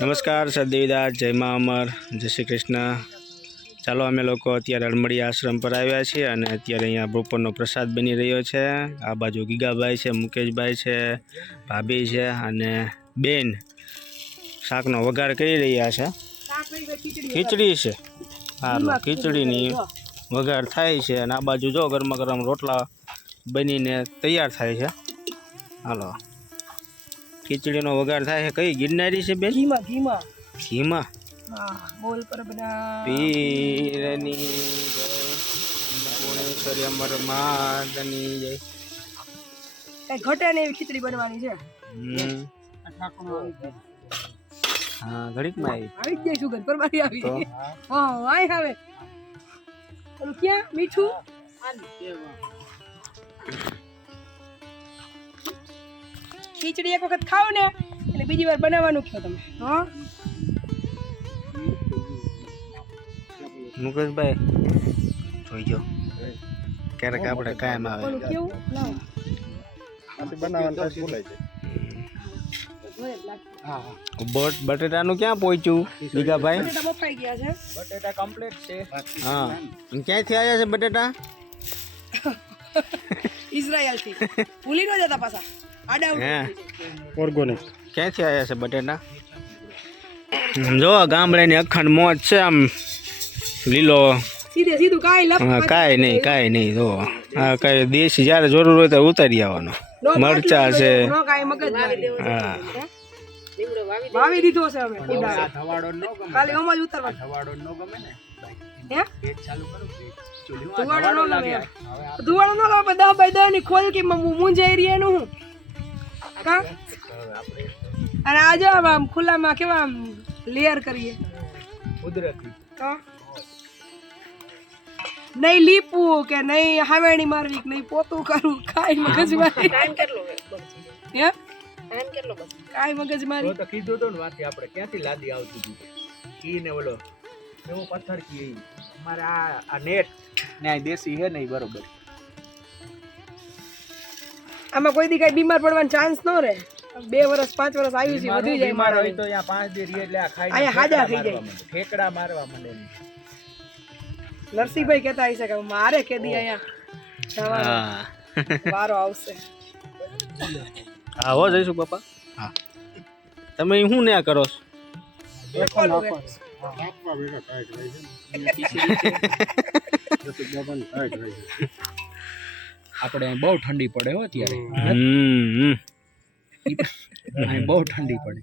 નમસ્કાર સદેવીદાસ જય મા અમર, જય શ્રી કૃષ્ણ. ચાલો, અમે લોકો અત્યારે અળમડી આશ્રમ પર આવ્યા છીએ અને અત્યારે અહીંયા બપોરનો પ્રસાદ બની રહ્યો છે. આ બાજુ ગીગાભાઈ છે, મુકેશભાઈ છે, ભાભી છે અને બેન શાકનો વઘાર કરી રહ્યા છે. ખીચડી છે. હા ખીચડીની વઘાર થાય છે અને આ બાજુ જો ગરમા ગરમ રોટલા બનીને તૈયાર થાય છે. હાલો. ખીચડીનો વઘાર થાય છે. કઈ ગિરનારી છે બેન? ઘીમાં ધીમા. ઘીમાં હા બોલ પર બધા. પીરની જય. અમર માતની જય. કઈ ઘટે ને એવી ખીચડી બનવાની છે. હા હા ઘડીકમાં આવી. આવી જ જાય સુગંધ પરબારી આવી. તો? હા આય હવે. ક્યાં? મીઠું? ખીચડી એક વખત ખાવ ને એટલે બીજી વાર બનાવવાનું કહો તમે. હા? મુકેશભાઈ જોઈજો ક્યારેક આપણે કાયમ આવે. કેવું? લાવો. બટ બટેટાનું ક્યાં પહોંચ્યું દીગાભાઈ? બટેટા બફાઈ ગયા છે. બટેટા કમ્પ્લીટ છે. હા. અને ક્યાંથી આવ્યા છે બટેટા? ઇઝરાયલ ભૂલી ન જતા પાછા. આડા હે ઓર્ગોનિક. ક્યાંથી આવ્યા છે બટેટા? જો ગામડાની અખંડ મોજ છે આમ. લીલો. હા કાંઈ નહીં કાંઈ નહીં જો હા કાંઈ દેશી જ્યારે જરૂર હોય ત્યારે ઉતારી આવવાનો. મરચા છે. નો કાંઈ મગજ હા. વાવી દીધો છે અમે. ધવાડો ન ગમે. ખાલી ઓમ જ ઉતારવા ધવાડો ન ગમે ને હે? પેજ ચાલુ કરું ચૂલીમાં ધુવાડો ન ગમે. ધુવાડો ન ગમે દહ બાય દહની ખોલ કે મૂંઝાઈ રહી એનું હું. કા? અને આજે આમ ખુલ્લામાં કેવા આમ લેયર કરીએ? કુદરતી. તો નહીં લીપવું કે નહીં હાવેણી મારવી કે નહીં પોતું કરવું કાંઈ મગજ મારી. ટાઈમ કેટલો હે? ટાઈમ કેટલો કાંઈ મગજ મારી. તો કીધું તો ને વાથી આપણે ક્યાંથી લાદી આવતી હતી? કી ને ઓલો એવો પથ્થર કી મારે આ આ નેટ. ને આ દેશી હે નહીં બરોબર. આમાં કોઈ દી કઈ બીમાર પડવાનો ચાન્સ ન રહે. બે વર્ષ પાંચ વર્ષ આવ્યું છે વધી જાય બીમાર હોય તો અહીંયા પાંચ દી રહે એટલે આ ખાઈ અહીંયા હાજા થઈ જાય. ઠેકડા મારવા માંડે નરસિંહભાઈ કહેતા હશે કે મારે કેદી અહીંયા વારો આવશે. હા હો જઈશું પપ્પા. હા. તમે શું ને કરો છો? હે. આપણે બહુ ઠંડી પડે હો અત્યારે. અહીં બહુ ઠંડી પડે.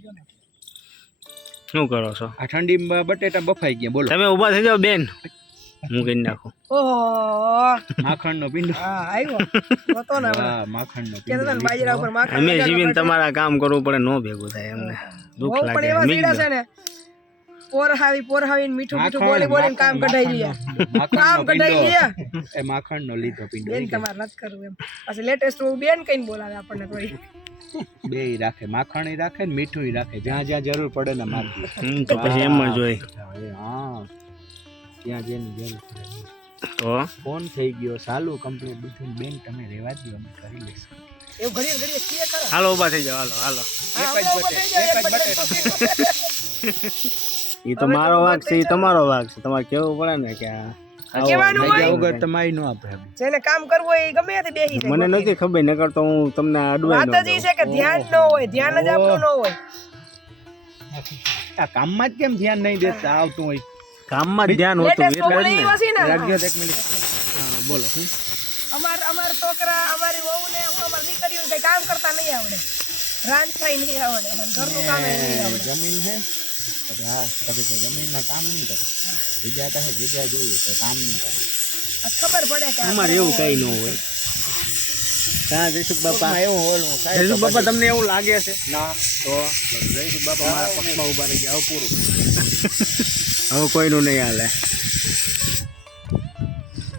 શું કરો છો? આ ઠંડીમાં બટેટા બફાઈ ગયા બોલો. તમે ઊભા થઈ જાઓ બેન. હું કરી નાખું. ઓહો. માખણનો પિંડો હા આવ્યો. હતો ને હમણાં. હા માખણનો માખણ અમે જીવીને તમારા કામ કરવું પડે નો ભેગું થાય અમને. દુઃખ લાગે પોરહાવી પોરહાવી મીઠું મીઠું બોલી બોલી બોલીને કામ માખણ, કઢાઈ લીયા. કામ કઢાઈ લીયા. એ એ માખણનો લીધો પીંડો બેન તમારે નથી કરવું એમ. પછી લેટેસ્ટ બેન કઈ બોલાવે આપણને કોઈ. બે રાખે માખણ રાખે ને મીઠું રાખે. જ્યાં જ્યાં જરૂર પડે ને માખી. તો પછી એમ જ હોય. હા. ત્યાં જેની જરૂર પડે. તો? ફોન થઈ ગયો ચાલુ કમ્પ્લીટ બધું. બેન તમે રહેવા દો અમે કરી લઈશું. હાલો ઊભા થઈ જાઓ હાલો હાલો. એક જ બટે એક જ બટેટો. એ તો મારો વાઘ છે એ તમારો વાઘ છે. તમારે કેવું પડે ને કે મને નથી ખબર નકર તો હું તમને અડવાઈ છે કે ધ્યાન ન હોય ધ્યાન જ આપણું ન હોય. આ કામમાં જ કેમ ધ્યાન નહીં દેતા આવતું હોય. કામમાં જ ધ્યાન હોતું એટલે જ બોલે ને. ઈ વસી ને રાખજો તો એક મિનિટ. બોલો શું? અમાર અમાર છોકરા અમારી વહુને હું અમાર દીકરીઓ કામ કરતા નહીં આવડે. રાંધ થાય નહીં આવડે ઘરનું કામ નહીં આવડે. જમીન હે? હા જમીનમાં કામ નહીં કરે બીજા તો બીજા જોઈએ તો કામ નહીં કરે ખબર પડે કે અમારે એવું કઈ ન હોય. હા જયસુખ બાપા. એવું હોલું જયસુખ બાપા તમને એવું લાગે છે ના તો જયસુખ બાપા મારા પક્ષમાં ઊભા રહી ગયા હવે પૂરું. હવે કોઈનું નહીં હાલે.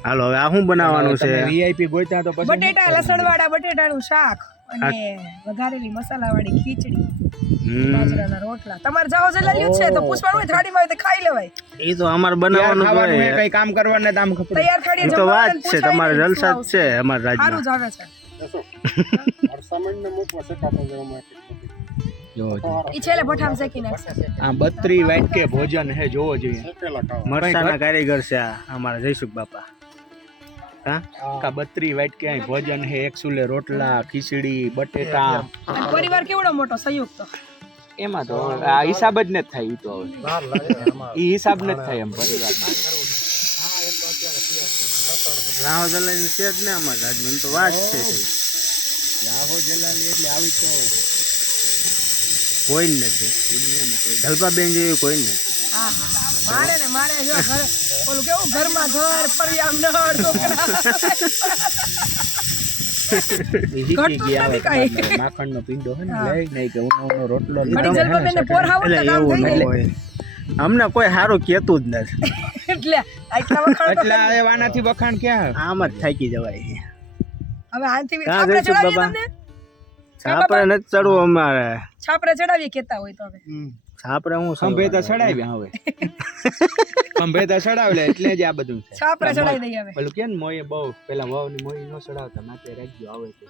હાલો હવે આ શું બનાવવાનું છે? વીઆઈપી ગોત્યા તો બટેટા લસણ વાળા બટેટાનું શાક અને વઘારેલી મસાલા વાળી ખીચડી. બાજરાના રોટલા. તમારે જાઓ જલાલ્યું જ છે તો પૂછવાનું હોય થાળીમાં હોય તો ખાઈ લેવાય. એ તો અમારે બનાવવાનું ખાવાનું હોય. કઈ કામ કરવાને દામ ખપડે. તૈયાર થાળીએ તો વાત છે તમારે જલસા જ છે અમારા આવશે? સારું જ આવે છે. જોવો જોઈએ ઈ છેલ્લે ભઠ્ઠામાં શેકી નાખશે આ બત્રી વાટકે ભોજન હે જોવો જોઈએ. મરસાના કારીગર છે આ અમારા જયસુખ બાપા. હા? આ બત્રી વાટકે ક્યાંય ભોજન હે? એક સુલે રોટલા ખીચડી બટેટા. પરિવાર કેવડો મોટો? સંયુક્ત? એમાં તો આ હિસાબ જ નથી થાય ઈ તો હવે. ઈ હિસાબ નથી થાય એમ પરિવાર. રાહો જલાની છે જ ને અમારા રાજમન તો વાત છે રાહો જલાલી એટલે આવી તો કોઈ જ નથી. ધલપાબેન જેવી કોઈ જ નથી. મારે ને મારે જો ઘર ઓલું કેવું? ઘરમાં ઘર પરિયામ નળ છોકરા. ઈ શીખી ઘટતું ગયા નથી કાંઈ. હવે માખણનો પીંડો હે ને લઈ નહીં કે ઉનો ઉનો રોટલો એટલે એવું ન હોય અમને કોઈ સારું કહેતું જ નથી. એટલે એટલે આ વાનાથી વખાણ ક્યાં આમ જ થાકી જવાય હવે? તમને? નથી ચડવું અમારે. છાપરે ચડાવીએ કેતા હોય તો હવે. છાપરે હું સંભેતા ચડાવી ચડાવ્યા હવે. સંભેતા ચડાવલે એટલે જ આ બધું છે. છાપરે ચડાવી દઈએ હવે. પેલું કે ને મોયે બહુ પેલા વાવની મોય નો ચડાવતા માથે રાખજો આવે તો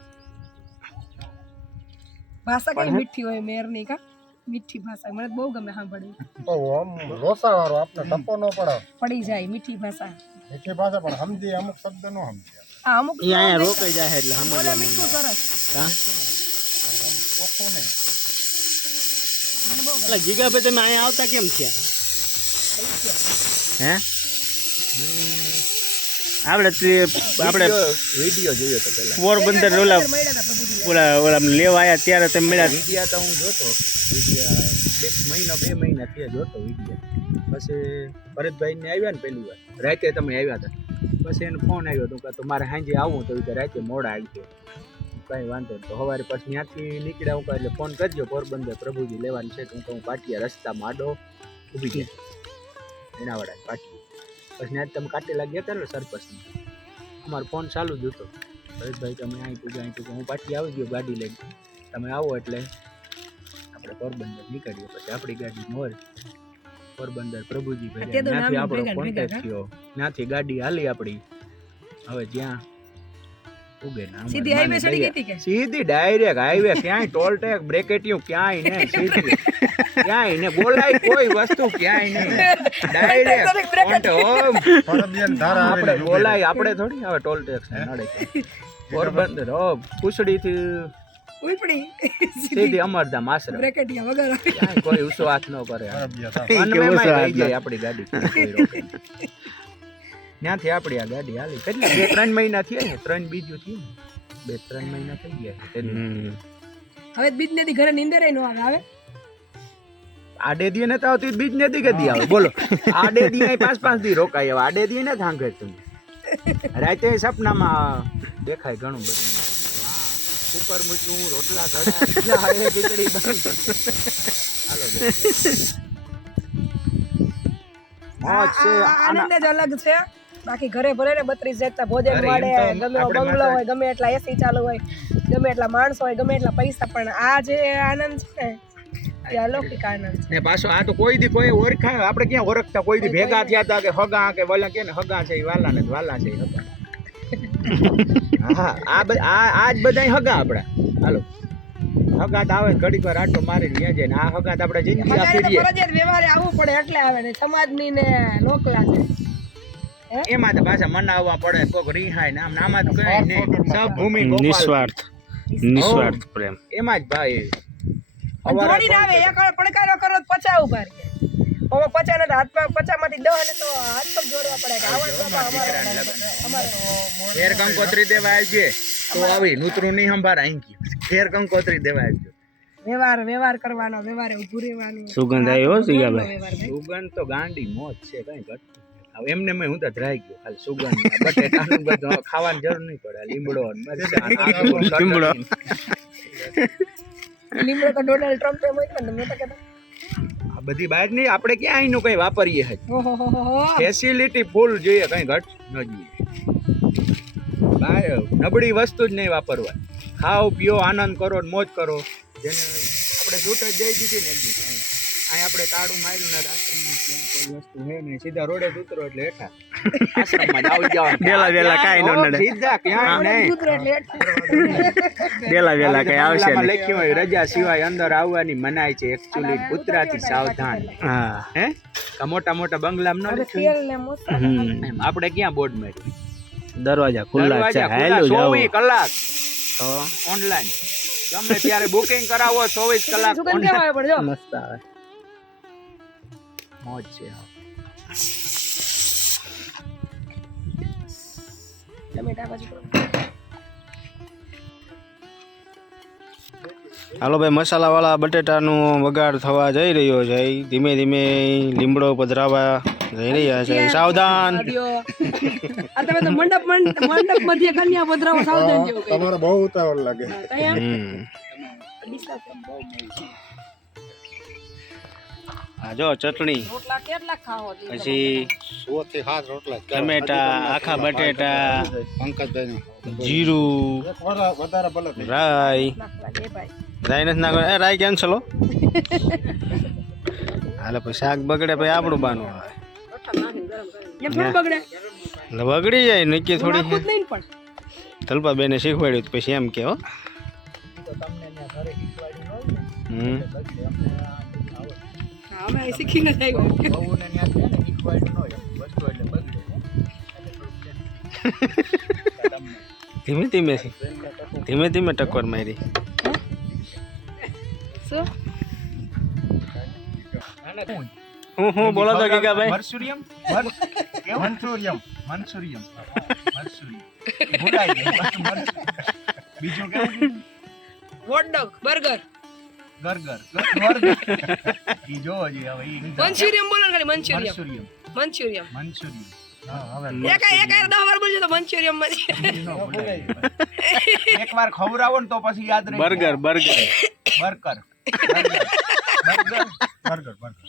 ભાષા કઈ મીઠી હોય મેરની કા? મીઠી ભાષા મને બહુ ગમે સાંભળવી. લોસાવાળો આપને ટપો ન પડે પડી જાય મીઠી ભાષા. મીઠી ભાષા પણ સમજી અમુક શબ્દ નો સમજે. આ અમુક અહીંયા રોકાઈ જાય એટલે સમજવા મીઠું સરસ. હા? ઓછું નહીં. એટલે જીગાભાઈ તમે અહીંયા આવતા કેમ થયા? હે? આપણે આપણે વીડિયો જોયો તો પહેલા. પોરબંદર ઓલા ઓલા ઓલા લેવા આવ્યા ત્યારે તમે મળ્યા વિડિયા તો હું જોતો. બે મહિનો બે મહિના થયા જોતો વિડીયા. પછી ભરતભાઈ ને આવ્યા ને પેલી વાર. રાતે તમે આવ્યા હતા. પછી એનો ફોન આવ્યો હતો કે તો મારે સાંજે આવવું તો રાતે મોડા આવી ગયો. કઈ વાંધો નહીં તો સવારે પછી ત્યાંથી નીકળ્યા હું એટલે ફોન કરજો. પોરબંદર પ્રભુજી લેવાની છે. તો હું કહું પાટિયા રસ્તામાં આડો ઊભી છે. એના વડા પાટિયા. પછી ત્યાં તમે કાટે લાગ્યા હતા ને સરપંચને? અમારો ફોન ચાલુ જ હતો. ભરતભાઈ તમે અહીં પૂજા અહીં પૂજા હું પાછી આવી ગયો ગાડી લઈને. તમે આવો એટલે. આપણે પોરબંદર નીકળીએ. પછી આપણી ગાડી મોર પોરબંદર પ્રભુજી નામ ત્યાંથી આપણો કોન્ટેક્ટ થયો. ત્યાંથી ગાડી હાલી આપણી. હવે જ્યાં સીધી હાઈવે ચડી ગઈ હતી કે? સીધી ડાયરેક્ટ હાઈવે ક્યાંય ટોલ ટેક બ્રેકેટિયું ક્યાંય નહીં સીધી. ક્યાંય ને બોલાય કોઈ વસ્તુ ક્યાંય નહીં. ડાયરેક્ટ આપણે બોલાય આપણે થોડી હવે ટોલ ટેક્સ નડે પોરબંદર હો પુસડી થી ઉપડી. સીધી અમરધામ આશ્રમ. બ્રેકેટિયા વગર આવી. ક્યાંય કોઈ વિશ્વાસ ન કરે. આપણી ગાડી. ત્યાંથી આપણી આ ગાડી હાલી. કેટલા? બે ત્રણ મહિના થયા ને? ત્રણ બીજું થયું ને. બે ત્રણ મહિના થઈ ગયા હવે બીજ ને ઘરે નીંદર નો આવે આવે? આડે દીએ ને તો આવતી બીજ ને દી કદી આવે? બોલો. આડે દીએ પાંચ પાંચ દી રોકાય આડે દી ને થાંગે તમે રાતે સપનામાં દેખાય ઘણું બધું. ઉપર કુકર મૂક્યું રોટલા ઘડા ખીચડી હાલો. મોજ છે આનંદ જ અલગ છે. બાકી ઘરે ભલે ને બત્રીસ જેટલા ભોજન મળે ગમે બંગલો હોય ગમે એટલા એસી ચાલુ હોય ગમે એટલા માણસો હોય ગમે એટલા પૈસા પણ આ જે આનંદ છે ને એ અલૌકિક આનંદ છે. પાછો આ તો કોઈ દી કોઈ ઓળખાય આપણે ક્યાં ઓળખતા? કોઈ દી ભેગા થયા હતા કે હગા કે વલા કે ને હગા છે વાલા ને વાલા છે હગા. હા આ બ- આ આ જ બધાય હગા આપણા હાલો. હગાત આવે ઘડીક વાર આટો જાય ને આ હગાત આપણે જિંદગી આપી દઈએ ફરજિયાત વ્યવહારે આવવું પડે એટલે આવે ને સમાજની ને લોકલા છે. એમાં તો પાછા મનાવવા પડે કોક રિહાય ને આમ ને આમાં તો કઈ નહીં. સબ ભૂમિ ગોપાલ. નિસ્વાર્થ. નિસ્વાર્થ પ્રેમ. એમાં જ ભાઈ અને આવે એક પડકારો કરો તો પચા ઊભા રહે. હવે પચા ને હાથમાં પચામાંથી દહ ને તો હાથ પગ જોડવા પડે કે આવા બાપા અમારે અમારે ઘેર કંકોત્રી દેવા આવજે. તો આવી નૂતરું નહીં સંભાર અહીં ગયું ઘેર કંકોત્રી દેવા આવજો. વ્યવહાર વ્યવહાર કરવાનો વ્યવહાર ઉભું રહેવાનું. સુગંધ આવ્યો. સુગંધ તો ગાંડી મોજ છે કઈ ઘટ હવે એમને મેં હું તો ધરાઈ ગયો ખાલી સુગંધ બટેટાનું બધું. ખાવાની જરૂર નહીં પડે લીમડો લીમડો. લીમડો તો ડોનાલ્ડ ટ્રમ્પે મૂક્યો ને મેં તો કહેતા આ બધી બહાર નહીં આપણે ક્યાં અહીંનું કઈ વાપરીએ હજ. ઓહો હો હો હો. ફેસિલિટી ફૂલ જોઈએ કઈ ઘટ ન જોઈએ. બહાર નબળી વસ્તુ જ નહીં વાપરવા ખાઓ પીઓ આનંદ કરો ને મોજ કરો. જેને આપણે છૂટ જ જઈ દીધી ને એક અહીં આપણે તાળું માર્યું ને રાત્રિમાં ક્યાંય કોઈ વસ્તુ હે નહીં. સીધા રોડે ઉતરો એટલે હેઠા. આશ્રમમાં આવી જવાનું. વેલા વેલા કાંઈ ન નડે. સીધા ક્યાં નહીં. ઉતરો એટલે હેઠા. વેલા વેલા કાઈ આવશે નહીં. લખ્યું હોય રજા સિવાય અંદર આવવાની મનાય છે. એક્ચ્યુઅલી કૂતરાથી સાવધાન. હા. હે? આ મોટા મોટા બંગલામાં ન લખ્યું. આપણે ક્યાં બોર્ડ માર્યું? દરવાજા ખુલ્લા છે. હેલો 24 કલાક. તો? ઓનલાઈન ગમે ત્યારે બુકિંગ કરાવો 24 કલાક મસ્ત આવે. મોજ છે. હાલો ભાઈ મસાલા વાળા બટેટાનું વઘાર થવા જઈ રહ્યો છે. ધીમે ધીમે લીમડો પધરાવા જઈ રહ્યા છે. સાવધાન. આ તમે તો મંડપ મંડપ મધ્ય કન્યા પધરાવો સાવધાન જેવું તમારે બહુ ઉતાવળ લાગે. હમ. આ જો ચટણી? પછી ટમેટા આખા બટેટા જીરું. રાય વાર વધારે ભલે રાઈ. નથી નાખો એ રાઈ કેન્સલ હાલે પછી શાક બગડે પછી આપણું બાનું આવે. એમ થોડું બગડે જાય નક્કી થોડી તલપા બેને શીખવાડ્યું પછી એમ કેવો હો. હમ. અમે શીખીને જ આવ્યા. બહુને ન્યા છે ને શીખવાડ્યું ન વસ્તુ એટલે બગડે ધીમે ધીમે ધીમે ધીમે ટક્કર મારી. હું હું બોલો તો ગીગા ભાઈ મનસુરિયમ? મનસુરિયમ. મનસુરિયમ. મરસુરિયમ. બીજું કે વોટ ડોગ burger. ગરગર ઈ જોવો જોઈએ હવે ઈ મંચુરિયમ બોલો ને ખાલી મંચુરિયમ. મંચુરિયમ. મનસુરિયમ હા હવે એક એક દસ વાર બોલજો તો મંચુરિયમમાં ઈ નો ભૂલાય. એકવાર ખવડાવો ને તો પછી યાદ રહી burger burger. Burger. Burger. Burger burger.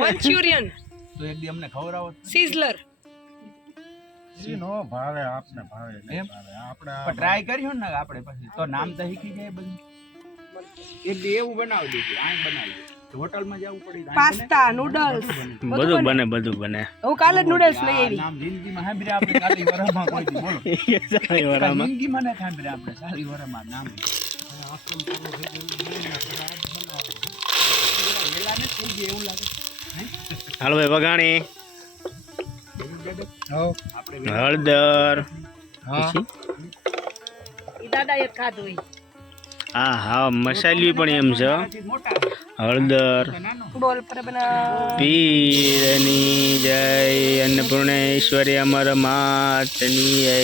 Manchurian. તો એક દી અમને ખવડાવો. સીઝલર. નો ભાવે આપને ભાવે નહીં એમ? ભાવે. આપણે ટ્રાય કર્યું ને આપણે પછી. તો નામ તો શીખી જાય બધું. એક દી એવું બનાવી દીધું આ બનાવી હોટલમાં જવું પડી પાસ્તા નૂડલ્સ. બધું બને. બધું બને. હું કાલે જ નૂડલ્સ લઈ આવી. નામ જિંદગીમાં સાંભળ્યા આપણે સાલી વરામાં કોઈ દી બોલો. વરામાં. જિંદગીમાં નથી સાંભળ્યા આપણે સાલી વરામાં નામ. વેલા નથી થઈ ગયા એવું લાગે. હાલો ભાઈ વઘાણી. હળદર. હા. દાદા એ ખાધું. હા હા મસાલી પણ એમ છે. હળદર પીરની જય અન્નપૂર્ણેશ્વરી અમર માતની જય.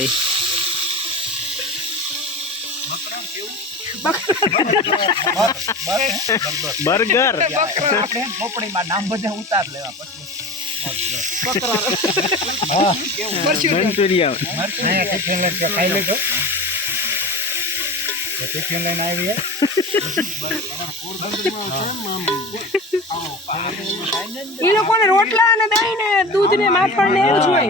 બર્ગર. નામ બધા ઉતાર લેવા પછી મંચુરિયન. ખાઈ લેજો ટિફિન લઈને આવી ઈ લોકોને રોટલા અને દહીં ને દૂધ ને માખણ ને એવું જ હોય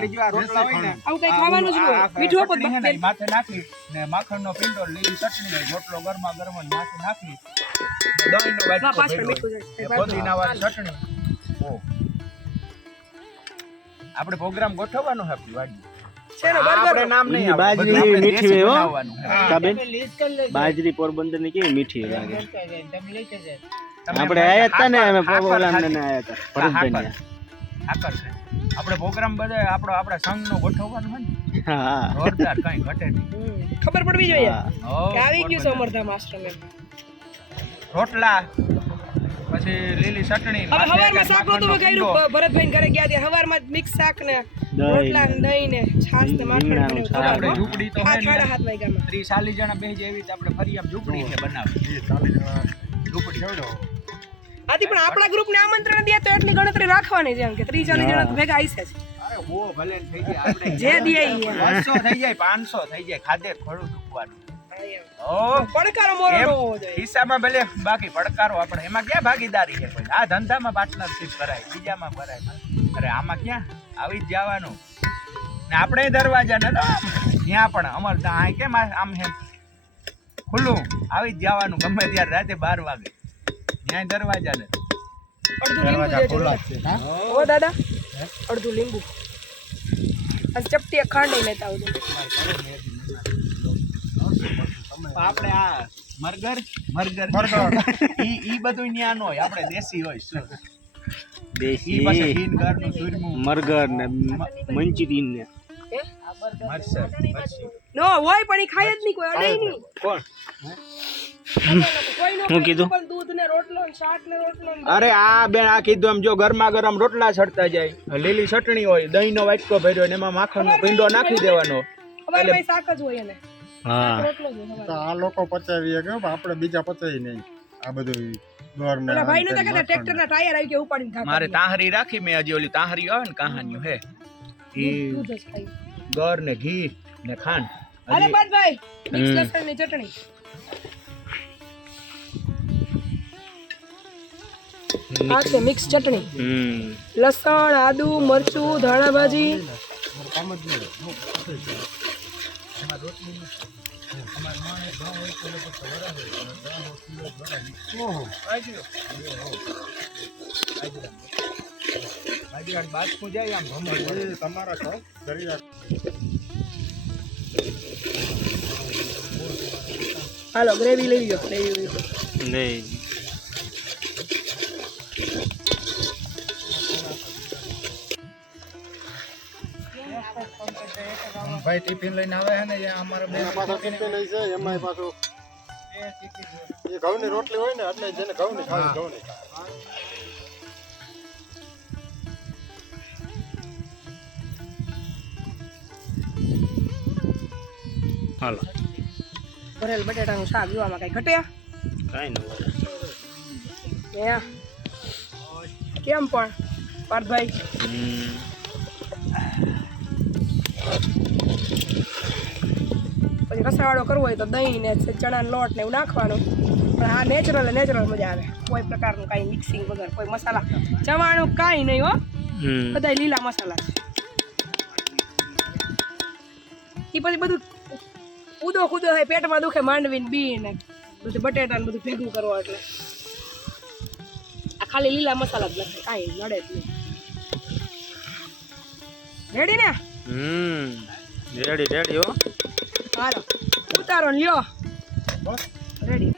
ને આવું કઈ ખાવાનું જ હોય. મીઠું આપો ને, માથે નાખી ને માખણનો પિંડો લીલી ચટણી રોટલો ગરમા ગરમ માથે નાખી દહીંનો વાટકો પાછળ ભેગો મીઠું હોય. જાય. ને પુદીનાવાળી ચટણી. આપણે પ્રોગ્રામ ગોઠવવાનો છે આપણી વાડી આપણે બર્ગર નામ નહીં ઈ આવે. બાજરી મીઠી હો. બનાવવાનું. છે. કાબેન બાજરી પોરબંદરની કેવી મીઠી લાગે? આપણે આયા હતા ને અમે હાકર ને આયા હતા ભરતભાઈ આપણે પ્રોગ્રામ બધા આપણો આપણા સંઘનો ગોઠવવાનો હોય ને. હા. જોરદાર કઈ ઘટે નહીં. ખબર પડવી જોઈએ કે આવી ગયું રોટલા. પછી લીલી ચટણી હવે હવારમાં શાક નતું વઘાર્યું ભરતભાઈ ઘરે ગયા ત્યાં હવારમાં મિક્સ શાક ને રોટલા ને દહીં ને છાસ ને માખણ ને આપણે ઝૂંપડી તો હે હાથ ને સાડા હાથ વાગ્યામાં ત્રીસ ચાલીસ જણા બેહી એવી રીતે આપણે ફરી આમ ઝૂંપડી છે બનાવી એ ચાલીસ જણા ઝૂંપડી છોડો આથી પણ આપણા ગ્રુપ ને આમંત્રણ દે તો એટલી ગણતરી રાખવાની છે એમ કે ત્રીસ ચાલીસ જણા તો ભેગા આવી છે અરે બહુ ભલે થઈ જાય આપણે જે દે ઈ એમ. બસો થઈ જાય પાંચસો થઈ જાય ખાધે ખોડું દુખવાનું. હા, પડકારો મોરો ન હોવો જોઈએ. ખિસ્સામાં ભલે બાકી પડકારો આપણે એમાં ક્યાં ભાગીદારી છે? કોઈ આ ધંધામાં પાર્ટનરશિપ કરાય બીજામાં કરાય અરે આમાં ક્યાં? આવી જ જવાનું. ને આપણે દરવાજા ને ત્યાં પણ અમારે ત્યાં કેમ આમ છે? ખુલ્લું. આવી જ જવાનું ગમે ત્યારે રાતે બાર વાગે. ત્યાં દરવાજા ને. દરવાજા ખુલ્લા છે ઓ દાદા. અડધું લીંબુ. આ ચપટી ખાંડી લેતા આવજો. આપણે આ મરગર મરગર. ઈ ઈ બધું ન્યા ન હોય આપણે દેશી હોય શું? દેશી. મરઘર ને મંચુરિયન ને. નો હોય પણ એ ખાય જ નહીં કોઈ અડે નહીં. કોણ? નો હું કીધું? પણ દૂધ ને રોટલો ને શાક ને રોટલો ને અરે આ બેન આ કીધું એમ જો ગરમા ગરમ રોટલા ચડતા જાય. લીલી ચટણી હોય દહીંનો વાટકો ભર્યો ને એમાં માખણનો પીંડો નાખી દેવાનો. એટલે શાક જ હોય એને. હા. તો આ લોકો પચાવી કે આપણે બીજા પચાવી નહીં. આ બધું મારે તાહરી રાખી મેં હજી ઓલી તાહરી આવે ને કહાનીઓ હે. ગર ને ઘી ને ખાંડ. અરે ભાઈ મિક્સ લસણની ચટણી. આ છે મિક્સ ચટણી. હમ. લસણ આદુ મરચું ધાણા ભાજી બાજરાનું બાસકું જાય આમ તમારા છો હાલો ગ્રેવી લઈ લો લઈ લો ભાઈ ટિફિન લઈને આવે છે ને એ અમારે બે પાછો ટિફિન લઈ છે એમાં પાછું એ ઘઉંની રોટલી હોય ને એટલે જેને ઘઉંની ખાવી ઘઉંની હાલો. ભરેલ બટેટાનું શાક જોવામાં કઈ ઘટ્યા કાંઈ ન હોય. કેમ પણ પાર્થભાઈ? પછી રસાવાળો કરવો હોય તો દહીં ને ચણાનો લોટ ને એવું નાખવાનું. પણ આ નેચરલ નેચરલ મજા આવે. કોઈ પ્રકારનું કાંઈ મિક્સિંગ વગર કોઈ મસાલા. ચવાણું કાંઈ નહીં હો. બધા લીલા મસાલા છે. એ પછી બધું કૂદો કૂદો થાય પેટમાં દુખે માંડવી ને બી ને બધું બટેટા ને બધું ભેગું કરવો એટલે. આ ખાલી લીલા મસાલા જ લખે કાંઈ નડે જ નહીં. રેડી ને? હમ. રેડી રેડી હો. ઉતારો લ્યો. રેડી